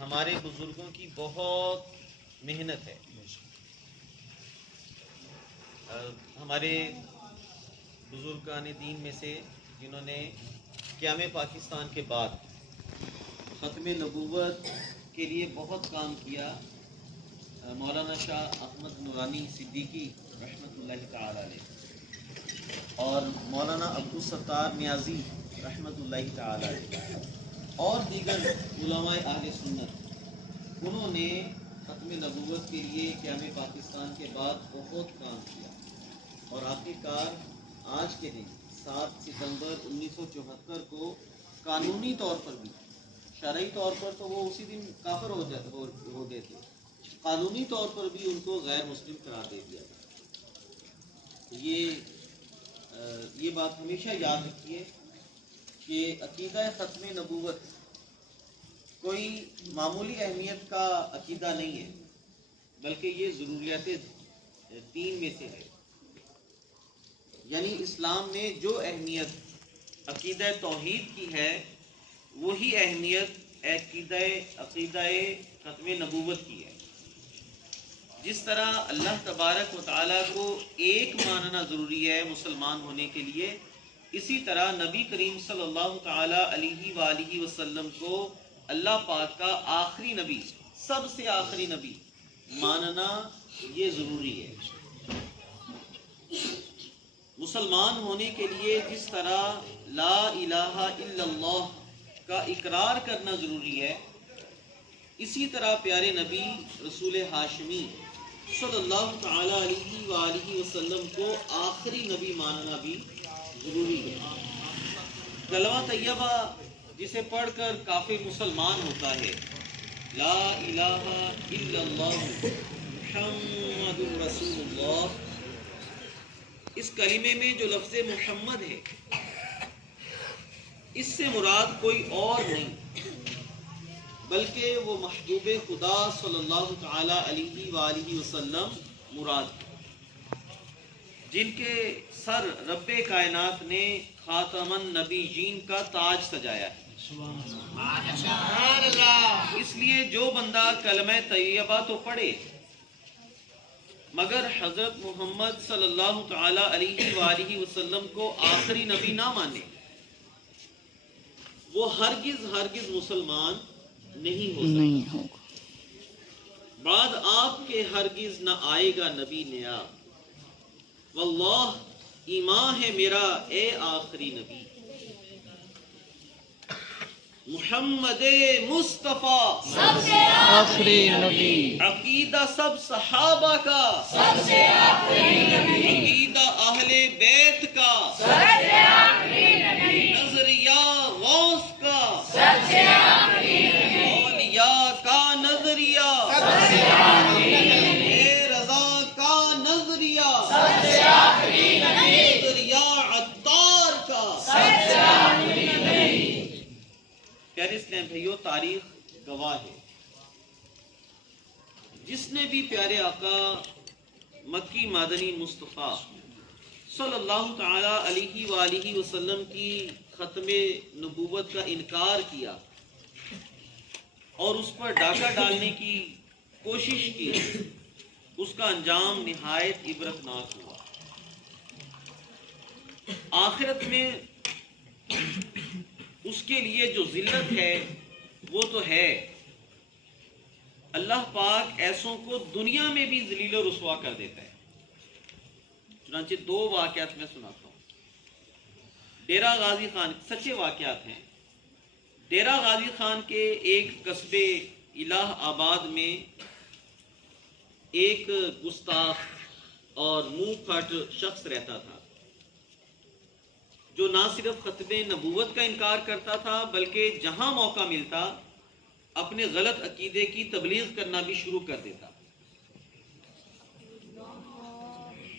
ہمارے بزرگوں کی بہت محنت ہے. ہمارے بزرگان دین میں سے جنہوں نے قیام پاکستان کے بعد ختم نبوت کے لیے بہت کام کیا، مولانا شاہ احمد نورانی صدیقی رحمۃ اللہ تعالی علیہ اور مولانا عبدالستار نیازی رحمۃ اللہ تعالی علیہ اور دیگر علماء اہل سنت، انہوں نے ختم نبوت کے لیے قیام پاکستان کے بعد بہت کام کیا اور آخرکار آج کے دن 7 ستمبر 1974 کو قانونی طور پر بھی، شرعی طور پر تو وہ اسی دن کافر ہو گئے تھے، قانونی طور پر بھی ان کو غیر مسلم قرار دے دیا گیا. یہ بات ہمیشہ یاد رکھیے کہ عقیدہ ختم نبوت کوئی معمولی اہمیت کا عقیدہ نہیں ہے، بلکہ یہ ضروریات دین میں سے ہے. یعنی اسلام میں جو اہمیت عقیدہ توحید کی ہے، وہی اہمیت عقیدہ ختم نبوت کی ہے. جس طرح اللہ تبارک و تعالیٰ کو ایک ماننا ضروری ہے مسلمان ہونے کے لیے، اسی طرح نبی کریم صلی اللہ تعالی علیہ وآلہ وسلم کو اللہ پاک کا آخری نبی، سب سے آخری نبی ماننا یہ ضروری ہے. مسلمان ہونے کے لیے جس طرح لا الہ الا اللہ کا اقرار کرنا ضروری ہے، اسی طرح پیارے نبی رسول ہاشمی صلی اللہ تعالی علیہ وآلہ وسلم کو آخری نبی ماننا بھی ضروری ہے. کلمہ طیبہ جسے پڑھ کر کافر مسلمان ہوتا ہے، لا الہ الا اللہ محمد رسول اللہ، اس کلمے میں جو لفظ محمد ہے، اس سے مراد کوئی اور نہیں بلکہ وہ محبوب خدا صلی اللہ تعالی علیہ وآلہ وسلم مراد ہے، جن کے سر رب کائنات نے خاتم النبیین کا تاج سجایا ہے. اس لیے جو بندہ کلمہ طیبہ تو پڑھے مگر حضرت محمد صلی اللہ تعالی علیہ وآلہ وسلم کو آخری نبی نہ مانے، وہ ہرگز مسلمان نہیں ہو سکتا. بعد آپ کے ہرگز نہ آئے گا نبی نیا، واللہ ایمان ہے میرا اے آخری نبی. محمد مصطفیٰ سب سے آخری نبی، عقیدہ سب صحابہ کا سب سے آخری نبی، عقیدہ اہل بیت کا سب سے آخری نبی، نظریہ غوث کا سب سے آخری نبی، اولیاء کا نظریہ سب سے آخری نبی، اے رضا کا نظریہ سب سے آخری نبی، نظریہ عطار کا سب سے آخری نبی. پیارے اسلام بھائیو، تاریخ گواہ ہے، جس نے بھی پیارے آقا مکی مدنی مصطفیٰ صلی اللہ تعالی علیہ وآلہ وسلم کی ختم نبوت کا انکار کیا اور اس پر ڈاکہ ڈالنے کی کوشش کی، اس کا انجام نہایت عبرتناک ہوا. آخرت میں اس کے لیے جو ذلت ہے وہ تو ہے، اللہ پاک ایسوں کو دنیا میں بھی ذلیل و رسوا کر دیتا ہے. چنانچہ 2 واقعات میں سناتا ہوں. ڈیرہ غازی خان، سچے واقعات ہیں. ڈیرہ غازی خان کے ایک قصبے الہ آباد میں ایک گستاخ اور منہ پھٹ شخص رہتا تھا، جو نہ صرف ختم نبوت کا انکار کرتا تھا بلکہ جہاں موقع ملتا اپنے غلط عقیدے کی تبلیغ کرنا بھی شروع کر دیتا.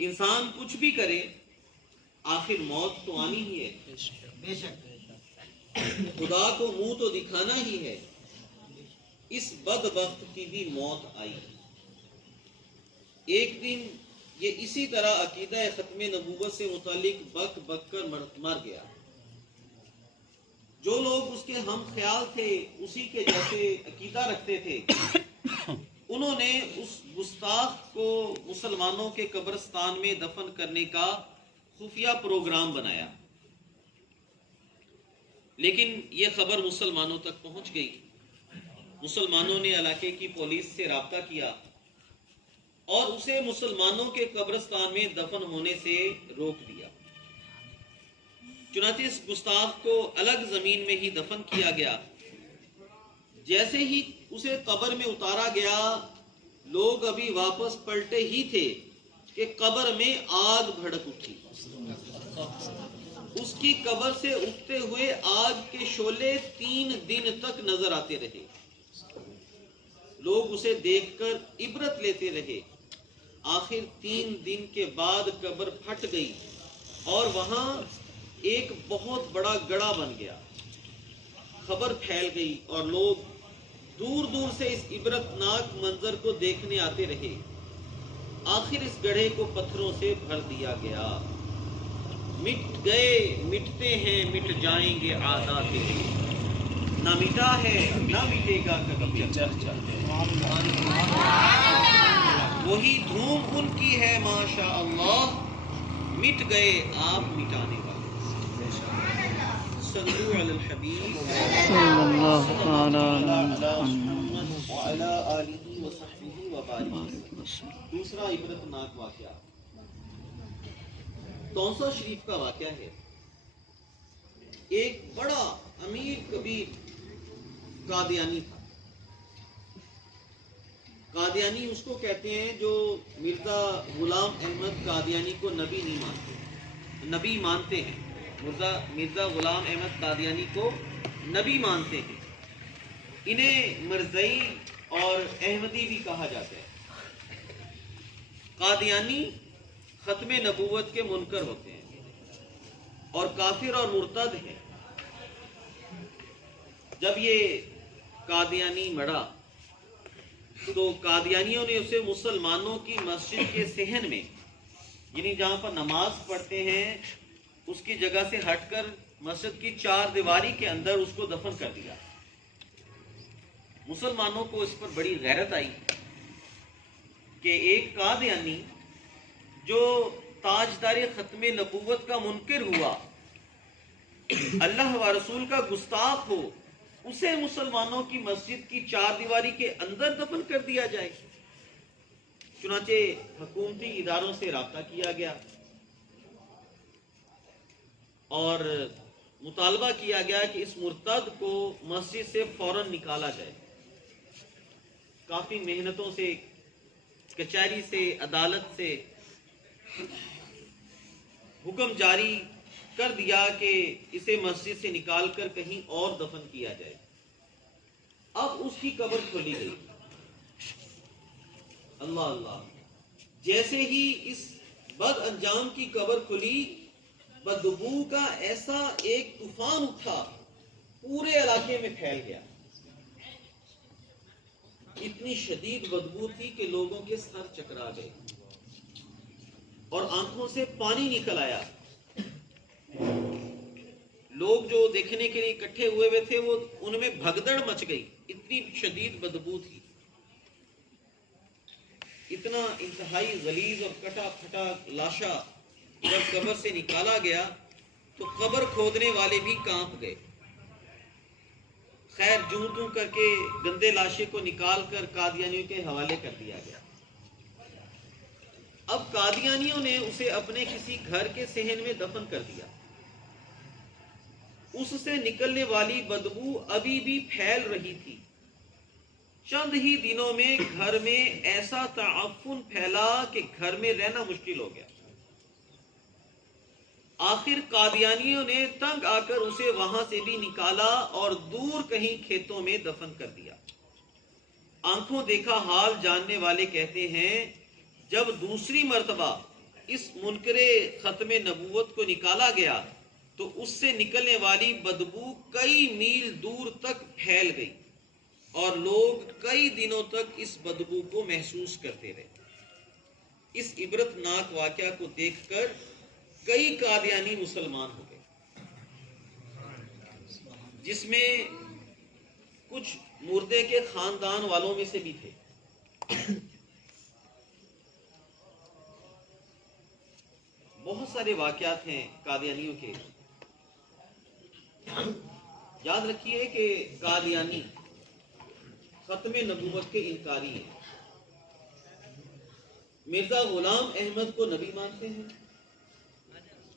انسان کچھ بھی کرے آخر موت تو آنی ہی ہے، بے شک خدا کو منہ تو دکھانا ہی ہے. اس بدبخت کی بھی موت آئی. ایک دن یہ اسی طرح عقیدہ ختم نبوت سے متعلق بک بک کر مر گیا. جو لوگ اس کے ہم خیال تھے، اسی کے جیسے عقیدہ رکھتے تھے، انہوں نے اس گستاخ کو مسلمانوں کے قبرستان میں دفن کرنے کا خفیہ پروگرام بنایا، لیکن یہ خبر مسلمانوں تک پہنچ گئی۔ مسلمانوں نے علاقے کی پولیس سے رابطہ کیا اور اسے مسلمانوں کے قبرستان میں دفن ہونے سے روک دیا۔ چنانچہ اس گستاخ کو الگ زمین میں ہی دفن کیا گیا۔ جیسے ہی اسے قبر میں اتارا گیا، لوگ ابھی واپس پلٹے ہی تھے کہ قبر میں آگ بھڑک اٹھی۔ اس کی قبر سے اٹھتے ہوئے آگ کے شعلے 3 دن تک نظر آتے رہے۔ لوگ اسے دیکھ کر عبرت لیتے رہے۔ آخر 3 دن کے بعد قبر پھٹ گئی اور وہاں ایک بہت بڑا گڑھا بن گیا۔ خبر پھیل گئی اور لوگ دور دور سے اس عبرتناک منظر کو دیکھنے آتے رہے۔ آخر اس گڑھے کو پتھروں سے بھر دیا گیا۔ مٹ گئے مٹتے ہیں، مٹ جائیں گے عادات تیرے، نہ مٹا ہے نہ مٹے گا کبھی۔ وہی دھوم ان کی ہے ماشاء اللہ، مٹ گئے آپ مٹانے والے۔ صلو علی الحبیب صلی اللہ علیہ وعلی آلہ وصحبہ وبارک۔ دوسرا عبرتناک واقعہ تونسا شریف کا واقعہ ہے۔ ایک بڑا امیر کبیر قادیانی تھا۔ قادیانی اس کو کہتے ہیں جو مرزا غلام احمد قادیانی کو نبی نہیں مانتے، نبی مانتے ہیں۔ مرزا غلام احمد قادیانی کو نبی مانتے ہیں۔ انہیں مرزائی اور احمدی بھی کہا جاتا ہے۔ قادیانی ختم نبوت کے منکر ہوتے ہیں اور کافر اور مرتد ہیں۔ جب یہ قادیانی مڑا تو قادیانیوں نے اسے مسلمانوں کی مسجد کے صحن میں، یعنی جہاں پر نماز پڑھتے ہیں اس کی جگہ سے ہٹ کر مسجد کی 4 دیواری کے اندر اس کو دفن کر دیا۔ مسلمانوں کو اس پر بڑی غیرت آئی کہ ایک قادیانی جو تاجدار ختم نبوت کا منکر ہوا، اللہ و رسول کا گستاخ ہو، اسے مسلمانوں کی مسجد کی 4 دیواری کے اندر دفن کر دیا جائے۔ چنانچہ حکومتی اداروں سے رابطہ کیا گیا اور مطالبہ کیا گیا کہ اس مرتد کو مسجد سے فوراً نکالا جائے۔ کافی محنتوں سے، کچہری سے، عدالت سے حکم جاری کر دیا کہ اسے مسجد سے نکال کر کہیں اور دفن کیا جائے۔ اب اس کی قبر کھولی گئی۔ اللہ اللہ، جیسے ہی اس بد انجام کی قبر کھلی، بدبو کا ایسا ایک طوفان اٹھا، پورے علاقے میں پھیل گیا۔ اتنی شدید بدبو تھی کہ لوگوں کے سر چکرا گئے اور آنکھوں سے پانی نکل آیا۔ لوگ جو دیکھنے کے لیے اکٹھے ہوئے تھے وہ ان میں بھگدڑ مچ گئی، اتنی شدید بدبو تھی۔ اتنا انتہائی غلیظ اور کٹا پھٹا لاشا جب قبر سے نکالا گیا تو قبر کھودنے والے بھی کانپ گئے۔ خیر جوں توں کر کے گندے لاشے کو نکال کر قادیانیوں کے حوالے کر دیا گیا۔ اب قادیانیوں نے اسے اپنے کسی گھر کے صحن میں دفن کر دیا۔ اس سے نکلنے والی بدبو ابھی بھی پھیل رہی تھی۔ چند ہی دنوں میں گھر میں ایسا تعفن پھیلا کہ گھر میں رہنا مشکل ہو گیا۔ آخر قادیانیوں نے تنگ آ کر اسے وہاں سے بھی نکالا اور دور کہیں کھیتوں میں دفن کر دیا۔ آنکھوں دیکھا حال جاننے والے کہتے ہیں جب دوسری مرتبہ اس منکر ختم نبوت کو نکالا گیا تو اس سے نکلنے والی بدبو کئی میل دور تک پھیل گئی اور لوگ کئی دنوں تک اس بدبو کو محسوس کرتے رہے۔ اس عبرتناک واقعہ کو دیکھ کر کئی قادیانی مسلمان ہو گئے۔ جس میں کچھ مردے کے خاندان والوں میں سے بھی تھے. بہت سارے واقعات ہیں قادیانیوں کے. یاد رکھیے کہ قادیانی ختم نبوت کے انکاری ہیں. مرزا غلام احمد کو نبی مانتے ہیں،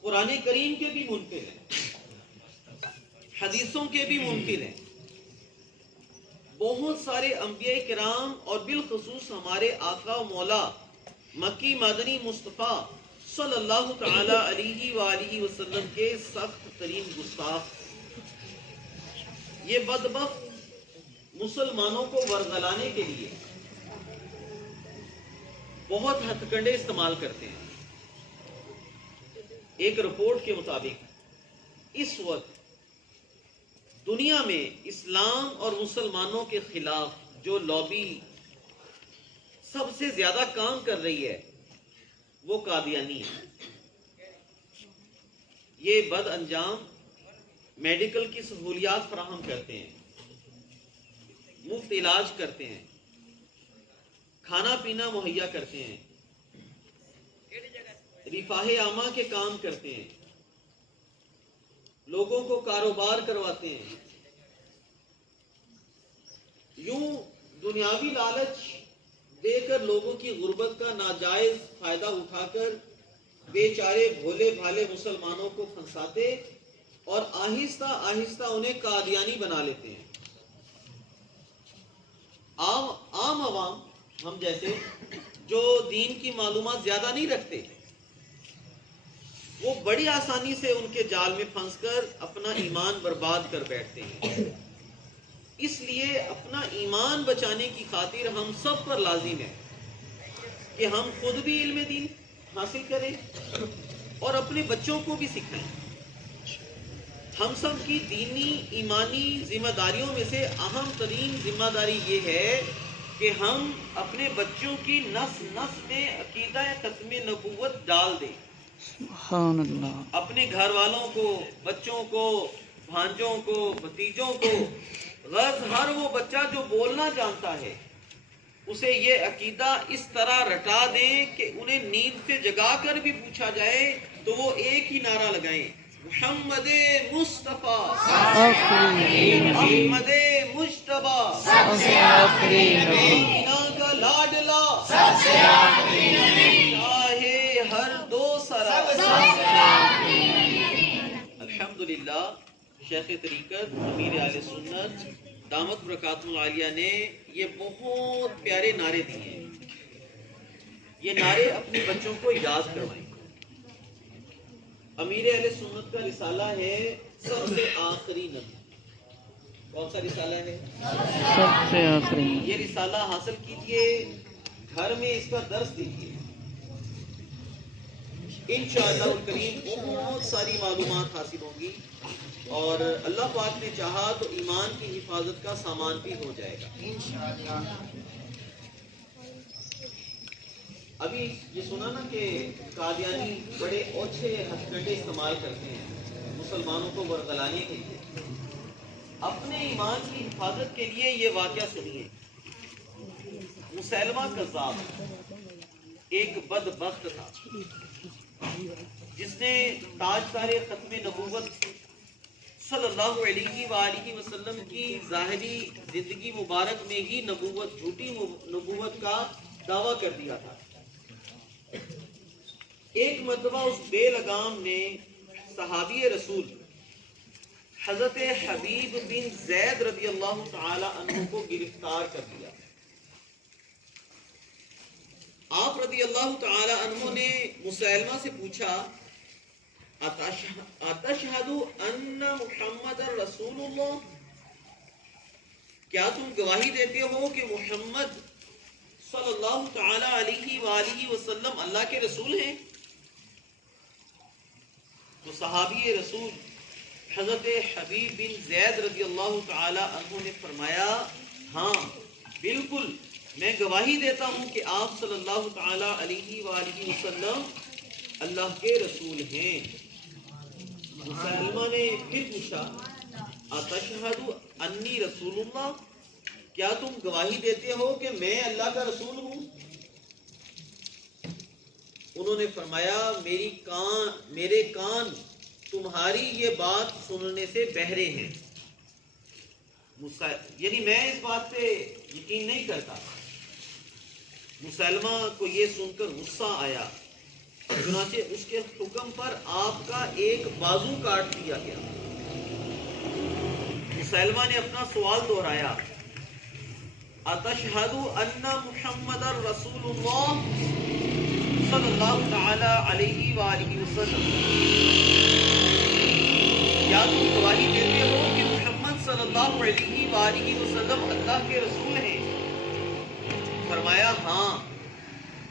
قرآن کریم کے بھی منکر ہیں، حدیثوں کے بھی منکر ہیں. بہت سارے انبیاء کرام اور بالخصوص ہمارے آقا و مولا مکی مدنی مصطفیٰ صلی اللہ تعالی علیہ وآلہ وسلم کے سخت ترین گستاخ. یہ بدبخت مسلمانوں کو ورگلانے کے لیے بہت ہتھ کنڈے استعمال کرتے ہیں. ایک رپورٹ کے مطابق اس وقت دنیا میں اسلام اور مسلمانوں کے خلاف جو لابی سب سے زیادہ کام کر رہی ہے وہ قادیانی ہے. یہ بد انجام میڈیکل کی سہولیات فراہم کرتے ہیں، مفت علاج کرتے ہیں، کھانا پینا مہیا کرتے ہیں، رفاہ عامہ کے کام کرتے ہیں، لوگوں کو کاروبار کرواتے ہیں. یوں دنیاوی لالچ دے کر لوگوں کی غربت کا ناجائز فائدہ اٹھا کر بیچارے بھولے بھالے مسلمانوں کو پھنساتے اور آہستہ آہستہ انہیں قادیانی بنا لیتے ہیں. عام عوام ہم جیسے جو دین کی معلومات زیادہ نہیں رکھتے، وہ بڑی آسانی سے ان کے جال میں پھنس کر اپنا ایمان برباد کر بیٹھتے ہیں. اس لیے اپنا ایمان بچانے کی خاطر ہم سب پر لازم ہے کہ ہم خود بھی علم دین حاصل کریں اور اپنے بچوں کو بھی سکھائیں. ہم سب کی دینی ایمانی ذمہ داریوں میں سے اہم ترین ذمہ داری یہ ہے کہ ہم اپنے بچوں کی نس نس میں عقیدہ ختم نبوت ڈال دیں. سبحان اللہ. اپنے گھر والوں کو، بچوں کو، بھانجوں کو، بھتیجوں کو، غرض ہر وہ بچہ جو بولنا جانتا ہے اسے یہ عقیدہ اس طرح رٹا دیں کہ انہیں نیند سے جگا کر بھی پوچھا جائے تو وہ ایک ہی نعرہ لگائیں، محمد مصطفیٰ، احمد مجتبیٰ، مدینہ کا لاڈلا، شاہ ہر دو سرا. الحمدللہ شیخ طریقت امیر اہل سنت دامت برکاتہ العالیہ نے یہ بہت پیارے نعرے دیے ہیں. یہ نعرے اپنے بچوں کو یاد کروائیں. امیر اہل سنت کا رسالہ ہے سب سے آخری نبی. کون سا رسالہ ہے؟ سب سے آخری. یہ رسالہ حاصل کیجئے، گھر میں اس کا درس دیجئے، انشاءاللہ الکریم بہت ساری معلومات حاصل ہوں گی اور اللہ پاک نے چاہا تو ایمان کی حفاظت کا سامان بھی ہو جائے گا. ابھی یہ سنا نا کہ قادیانی بڑے اوچھے ہتھ کنڈے استعمال کرتے ہیں مسلمانوں کو ورگلانے کے لیے. اپنے ایمان کی حفاظت کے لیے یہ واقعہ سنیے. مسیلمہ کذاب ایک بدبخت تھا جس نے تاجدار ختم نبوت صلی اللہ علیہ وآلہ وسلم کی ظاہری زندگی مبارک میں ہی نبوت، جھوٹی نبوت کا دعویٰ کر دیا تھا. ایک مرتبہ اس بے لگام نے صحابی رسول حضرت حبیب بن زید رضی اللہ تعالی عنہ کو گرفتار کر دیا. آپ رضی اللہ تعالی عنہ نے مسیلمہ سے پوچھا، اتشہد ان محمد رسول اللہ، کیا تم گواہی دیتے ہو کہ محمد صلی اللہ تعالی علیہ وآلہ وسلم اللہ کے رسول ہیں؟ تو صحابی رسول حضرت حبیب بن زید رضی اللہ تعالی عنہ نے فرمایا، ہاں بالکل، میں گواہی دیتا ہوں کہ آپ صلی اللہ تعالی علیہ وآلہ وسلم اللہ کے رسول ہیں. مسلمہ نے پھر پوچھا، اتشہد انی رسول اللہ، کیا تم گواہی دیتے ہو کہ میں اللہ کا رسول ہوں؟ انہوں نے فرمایا میرے کان تمہاری یہ بات سننے سے بہرے ہیں، یعنی میں اس بات پہ یقین نہیں کرتا۔ مسلمہ کو یہ سن کر غصہ آیا، چنانچہ اس کے حکم پر آپ کا ایک بازو کاٹ دیا گیا۔ مسلمہ نے اپنا سوال دہرایا، اتشہد ان محمد رسول اللہ صلی اللہ تعالی علیہ وآلہ وسلم، کیا تم گواہی دیتے ہو کہ محمد صلی اللہ علیہ وآلہ وسلم اللہ کے رسول ہیں؟ فرمایا ہاں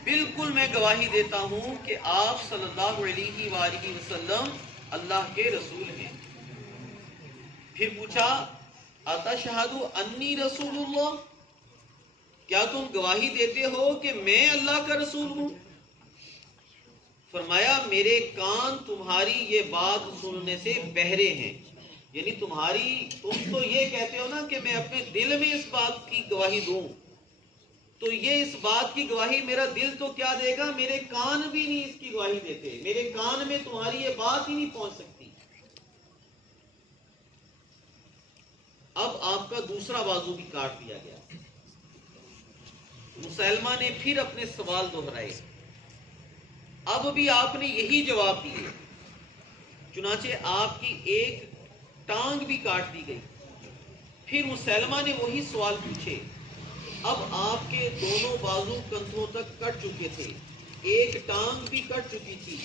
بالکل میں گواہی دیتا ہوں کہ آپ صلی اللہ علیہ وآلہ وسلم اللہ کے رسول ہیں۔ پھر پوچھا اتشہد انی رسول اللہ، کیا تم گواہی دیتے ہو کہ میں اللہ کا رسول ہوں؟ فرمایا میرے کان تمہاری یہ بات سننے سے بہرے ہیں، یعنی تم تو یہ کہتے ہو نا کہ میں اپنے دل میں اس بات کی گواہی دوں، تو یہ اس بات کی گواہی میرا دل تو کیا دے گا، میرے کان بھی نہیں اس کی گواہی دیتے، میرے کان میں تمہاری یہ بات ہی نہیں پہنچ سکتی۔ اب آپ کا دوسرا بازو بھی کاٹ دیا گیا۔ مسلمہ نے پھر اپنے سوال دہرائے، اب بھی آپ نے یہی جواب دیے، چنانچہ آپ کی ایک ٹانگ بھی کاٹ دی گئی۔ پھر مسلمہ نے وہی سوال پوچھے، اب آپ کے دونوں بازو کندھوں تک کٹ چکے تھے، ایک ٹانگ بھی کٹ چکی تھی،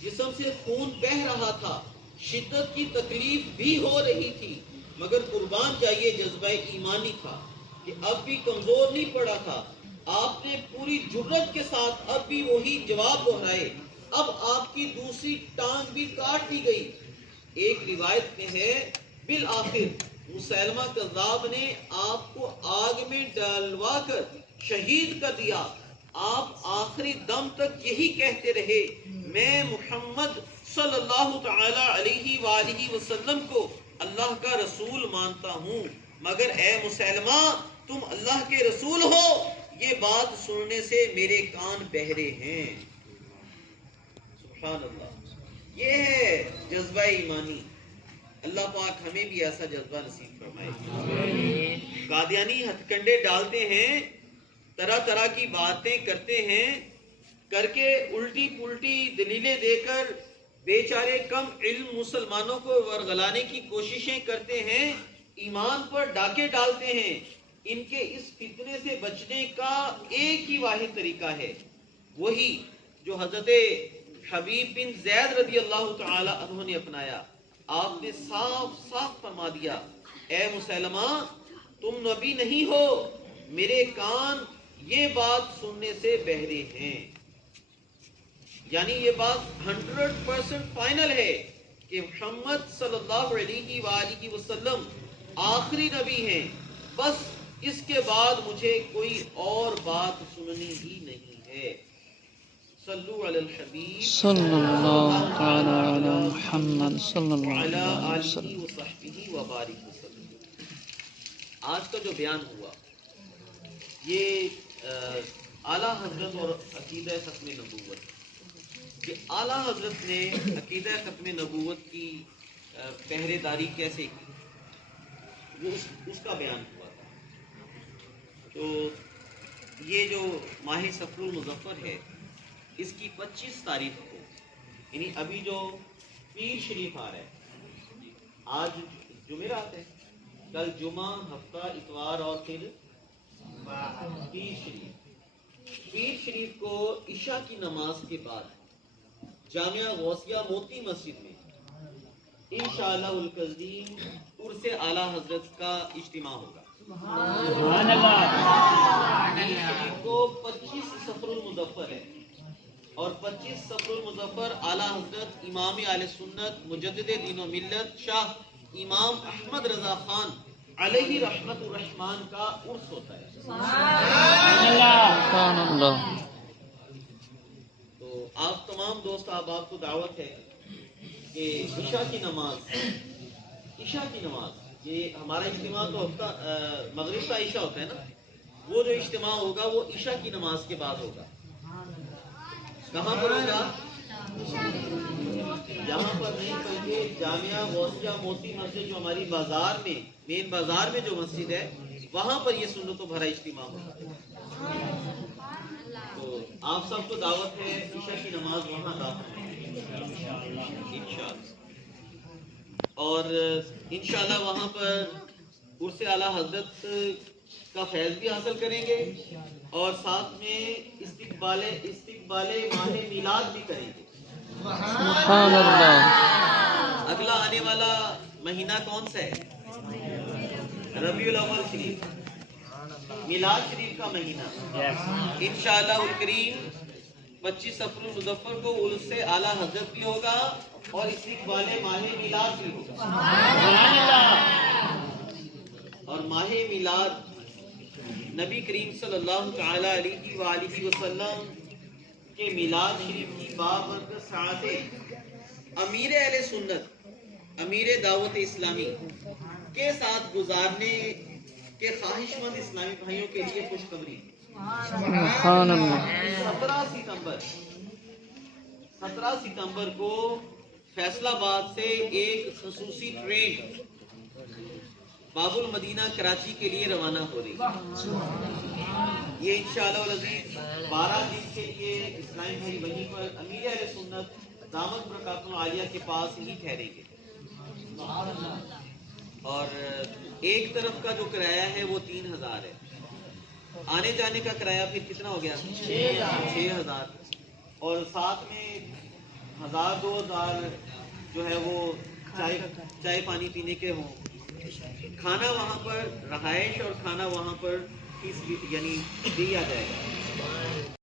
جسم سے خون بہ رہا تھا، شدت کی تکلیف بھی ہو رہی تھی، مگر قربان جائیے جذبہ ایمانی تھا کہ اب بھی کمزور نہیں پڑا تھا۔ آپ نے پوری جرت کے ساتھ اب بھی وہی جواب دہرائے۔ اب آپ کی دوسری ٹانگ بھی کاٹ دی گئی۔ ایک روایت میں ہے بالآخر مسیلمہ کذاب نے آپ کو آگ میں ڈالوا کر شہید کر دیا۔ آپ آخری دم تک یہی کہتے رہے، میں محمد صلی اللہ تعالی علیہ وآلہ وسلم کو اللہ کا رسول مانتا ہوں، مگر اے مسلمہ تم اللہ کے رسول ہو، یہ بات سننے سے میرے کان بہرے ہیں۔ سبحان اللہ، یہ ہے جذبہ ایمانی۔ اللہ پاک ہمیں بھی ایسا جذبہ نصیب فرمائے۔ قادیانی ہتھ کنڈے ڈالتے ہیں، طرح طرح کی باتیں کرتے ہیں، کر کے الٹی پلٹی دلیلیں دے کر بیچارے کم علم مسلمانوں کو ورغلانے کی کوششیں کرتے ہیں، ایمان پر ڈاکے ڈالتے ہیں۔ ان کے اس فتنے سے بچنے کا ایک ہی واحد طریقہ ہے، وہی جو حضرت حبیب بن زید رضی اللہ تعالی عنہ نے اپنایا۔ آپ نے صاف صاف فرما دیا، اے مسلمہ تم نبی نہیں ہو، میرے کان یہ بات سننے سے بہرے ہیں۔ یعنی یہ بات 100% فائنل ہے کہ محمد صلی اللہ علیہ وآلہ وسلم آخری نبی ہیں، بس اس کے بعد مجھے کوئی اور بات سننی ہی نہیں ہے۔ صلو علی الحبیب صلی اللہ تعالی علی محمد صلی اللہ وعلی علیہ آلہ وسلم۔ وصحبہ وبارک وسلم۔ آج کا جو بیان ہوا یہ اعلیٰ حضرت اور عقیدہ ختم نبوت، کہ اعلیٰ حضرت نے عقیدہ ختم نبوت کی پہرے داری کیسے کی، وہ اس کا بیان ہوا تھا۔ تو یہ جو ماہ صفر المظفر ہے، اس کی 25 تاریخ کو، یعنی ابھی جو پیر شریف آ رہا ہے، آج جمعرات ہے، کل جمعہ، ہفتہ اتوار اور پھر پیر شریف کو عشاء کی نماز کے بعد جامعہ غوثیہ موتی مسجد میں انشاءاللہ القدیم عرس اعلیٰ حضرت کا اجتماع ہوگا۔ پیر شریف کو 25 صفر المظفر ہے، اور 25 صفر المظفر اعلیٰ حضرت امام اہل سنت مجدد دین و ملت شاہ امام احمد رضا خان علیہ رحمت الرحمان کا عرس ہوتا ہے۔ سبحان اللہ۔ تو آپ تمام دوست احباب کو دعوت ہے کہ عشاء کی نماز یہ ہمارا اجتماع تو ہفتہ مغرب کا عشاء ہوتا ہے نا، وہ جو اجتماع ہوگا وہ عشاء کی نماز کے بعد ہوگا. کہاں پر ہوگا؟ یہاں پر نہیں بلکہ جامعہ غوثیہ موتی مسجد جو ہماری بازار میں مین بازار میں جو مسجد ہے وہاں پر یہ سنتوں بھرا اجتماع ہوگا. تو آپ سب کو دعوت ہے عشاء کی نماز وہاں ادا انشاءاللہ. اور انشاءاللہ وہاں پر عرس اعلیٰ حضرت کا فیض بھی حاصل کریں گے اور ساتھ میں استقبال ماہ میلاد بھی کریں گے. سبحان اللہ. اگلا آنے والا مہینہ کون سا ہے؟ ربیع الاول شریف، میلاد شریف کا مہینہ. انشاءاللہ الکریم 25 صفر المظفر کو عرس اعلیٰ حضرت بھی ہوگا اور استقبال ماہ میلاد بھی ہوگا. اور ماہ میلاد نبی کریم صلی اللہ تعالی علیہ وآلہ وسلم کے میلاد شریف کی بابرکت ساعتیں امیر اہل سنت، امیر دعوت اسلامی کے ساتھ گزارنے کے خواہش مند اسلامی بھائیوں کے لیے خوشخبری. سبحان اللہ. 17 ستمبر کو فیصل آباد سے ایک خصوصی ٹرین باب المدینہ کراچی کے لیے روانہ ہو رہی ہے. یہ انشاءاللہ العزیز 12 دن کے لیے اسلامی بھائی وہیں پر امیر اہل سنت دامت برکاتہ العالیہ کے پاس ہی ٹھہریں گے. اور ایک طرف کا جو کرایہ ہے وہ 3000 ہے. آنے جانے کا کرایہ پھر کتنا ہو گیا؟ 6000. اور ساتھ میں 1000-2000 جو ہے وہ چائے پانی پینے کے ہوں. کھانا وہاں پر، رہائش اور کھانا وہاں پر فیس یعنی دیا جائے گا.